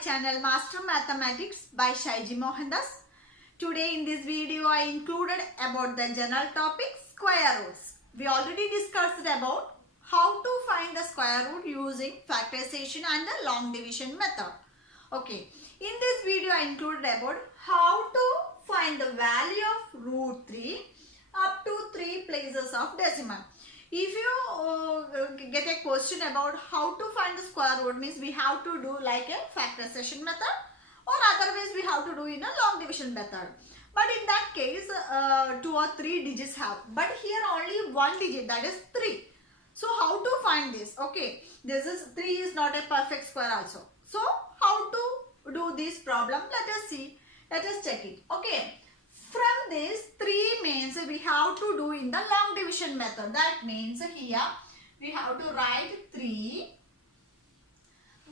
channel Master Mathematics by Shaiji Mohandas. Today in this video I included about the general topic square roots. We already discussed about how to find the square root using factorization and the long division method. Okay, in this video I included about how to find the value of root 3 up to 3 places of decimal. If you get a question about how to find the square root, means we have to do like a factorization method, or otherwise we have to do in a long division method. But in that case 2 or 3 digits have, but here only one digit, that is 3. So how to find this? Okay, this is 3 is not a perfect square also. So how to do this problem? Let us see. Let us check it. Okay. From this 3 means we have to do in the long division method. That means here we have to write 3.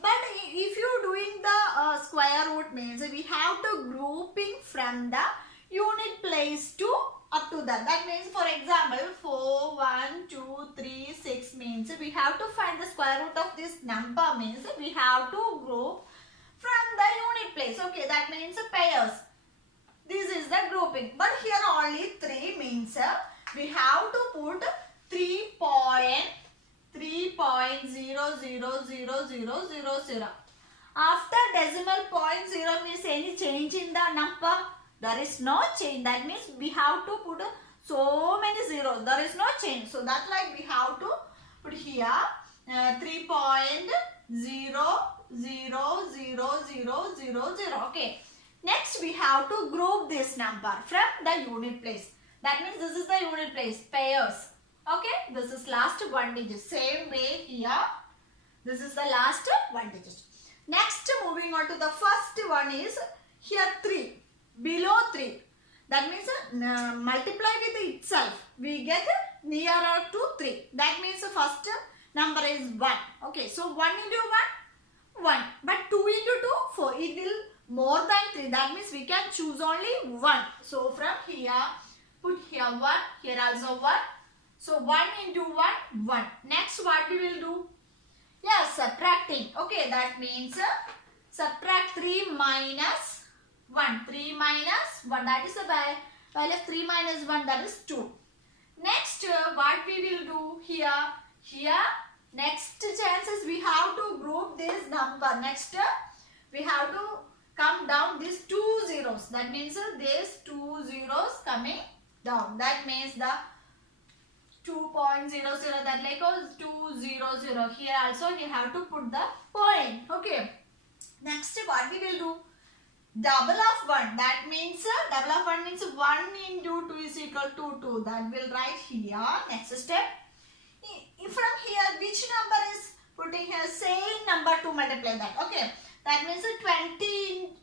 But if you doing the square root means we have to grouping from the unit place to up to that. That means for example 4, 1, 2, 3, 6 means we have to find the square root of this number means we have to group from the unit place. Okay, that means pairs. This is the grouping, but here only 3 means we have to put 3.0000000. After decimal point 0 means any change in the number? There is no change. That means we have to put so many zeros. There is no change. So that's like we have to put here 3.0000000. Okay. Next, we have to group this number from the unit place. That means this is the unit place, pairs. Okay, this is last one digit. Same way here, this is the last one digit. Next, moving on to the first one is here 3, below 3. That means multiply with itself. We get nearer to 3. That means the first number is 1. Okay, so 1 into 1, 1. But 2 into 2, 4. It will more than 3. That means we can choose only 1. So from here, put here 1, here also 1. So 1 into 1, 1. Next what we will do? Yes, subtracting. Okay, that means subtract 3 minus 1. 3 minus 1. That is the value of 3 minus 1. That is 2. Next what we will do here? Here next chances we have to group this number. Next we have to come down these 2 zeros. That means these 2 zeros coming down. That means the 2.00, that like 200. Here also we have to put the point. Okay. Next what we will do? Double of 1. That means double of 1 means 1 into 2 is equal to 2. That will write here. Next step. From here which number is putting here? Same number to multiply that. Okay. That means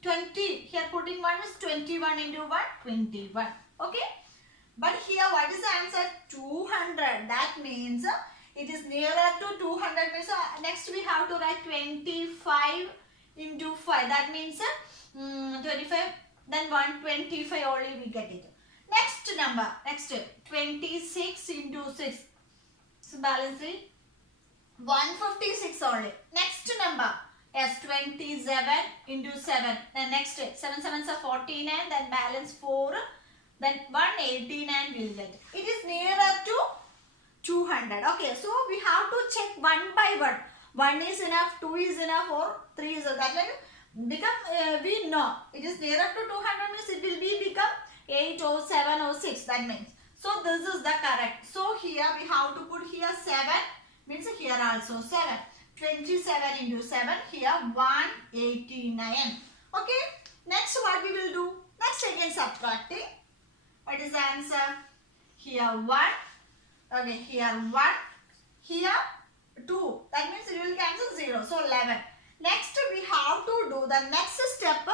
20. Here putting 1 is 21 into 1, 21. Okay. But here what is the answer? 200. That means it is nearer to 200. Means next we have to write 25 into 5. That means 25. Then 125 only we get it. Next number. Next 26 into 6. So balance it 156 only. Next number. Yes, 27 into 7. Then next 7 sevens are 49. Then balance 4. Then 189 will get. It is nearer to 200. Okay, so we have to check one by one. 1 is enough, 2 is enough, or 3 is enough. That like become we know it is nearer to 200 means it will be become 8 or 7 or 6. That means so this is the correct. So here we have to put here 7 means here also 7. 27 into 7, here 189. Okay, next what we will do? Next again subtracting. What is the answer? Here 1, okay, here 1, here 2. That means it will cancel 0, so 11. Next we have to do the next step.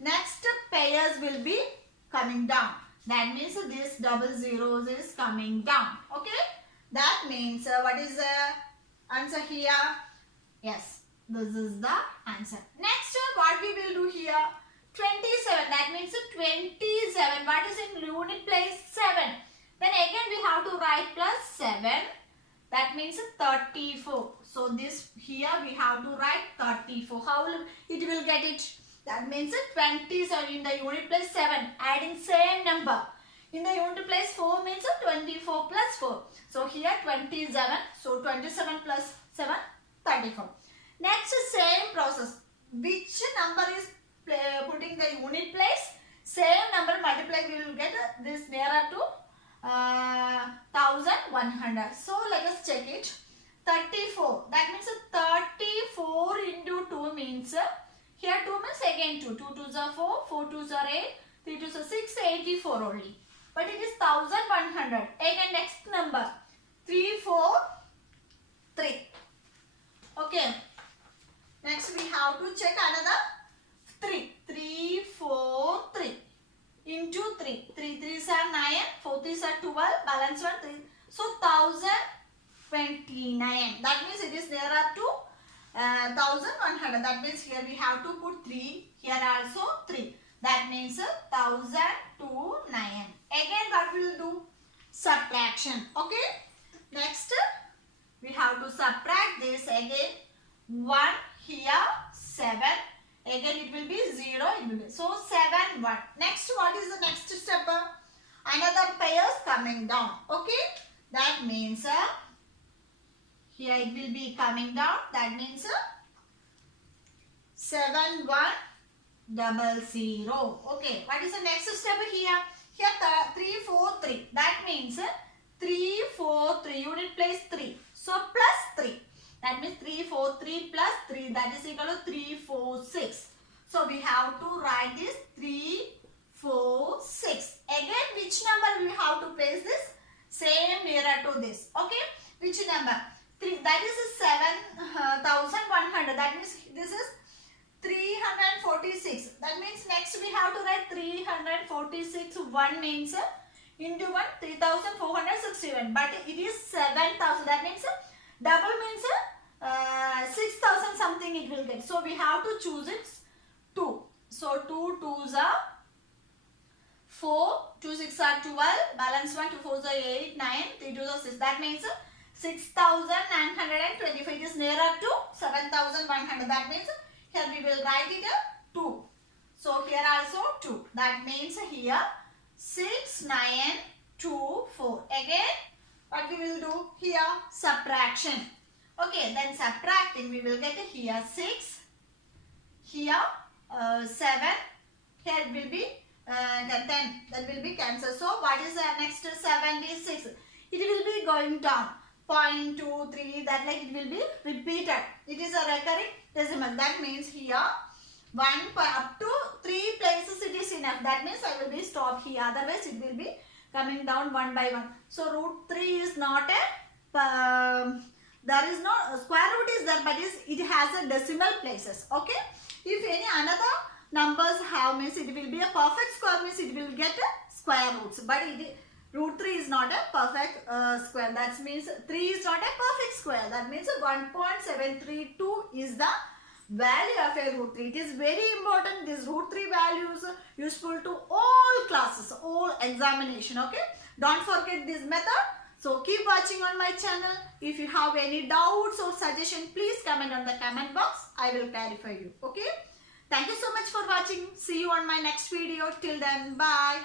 Next pairs will be coming down. That means this double zeros is coming down. Okay, that means what is the answer here? Yes, this is the answer. Next, what we will do here? 27. That means 27. What is in unit place? 7. Then again we have to write plus 7. That means 34. So this here we have to write 34. How it will get it? That means 27 in the unit place 7. Adding same number. In the unit place 4 means 24 plus 4. So here 27. So 27 plus 7, 34. Next same process. Which number is putting the unit place? Same number multiply, we will get this nearer to 1100. So let us check it. 34. That means 34 into 2 means, here 2 means again 2. 2 2s are 4, 4 2s are 8, 3 2s are 6, 84 only. But it is 1100. Again next number. 3 4 3. Okay. Next we have to check another 3. 3 4 3 into 3. 3 3s are 9, 4 3s are 12, balance 1 3. So 1029. That means it is nearer to 1100. That means here we have to put 3. Here also 3. That means 1029. Again what we will do? Subtraction. Okay. Next we have to subtract this again. 1 here 7. Again it will be 0. It will be. So 7 1. Next what is the next step? Another pairs coming down. Okay. That means here it will be coming down. That means 7 1 0 0. Okay. What is the next step here? Here 3 4 3. That means 3 4 3. Unit place 3. So plus 3. That means 3 4 3 plus 3. That is equal to 3 4 6. So we have to write this 3 4 6. Again which number we have to place this? Same nearer to this. Okay. Which number? 3. That is 7100. That means this is 346. That means next we have to write 346. 1 means into 1 3461. But it is 7000. That means double means 6000 something it will get. So we have to choose it 2. So 2 2s are 4, 2 6 are 12, balance 1, 2 4s are 8, 9, 3 2s are 6. That means 6925. It is nearer to 7100. That means here we will write it 2. So here also 2. That means here 6924. Again what we will do here? Subtraction. Okay, then subtracting we will get here 6, here 7, here it will be 10, that will be cancelled. So what is the next? 76. It will be going down. 0.2, 3, that like it will be repeated. It is a recurring decimal. That means here 1 up to 3 places it is enough. That means I will be stopped here. Otherwise it will be coming down one by one. So root 3 is not a there is no square root is there, but it has a decimal places. Okay. If any another numbers have means it will be a perfect square, means it will get square roots. But root 3 is not a perfect square. That means 3 is not a perfect square. That means 1.732 is the value of a root 3. It is very important. This root 3 values useful to all classes, all examination. Okay. Don't forget this method. So keep watching on my channel. If you have any doubts or suggestion, please comment on the comment box. I will clarify you. Okay. Thank you so much for watching. See you on my next video. Till then, bye.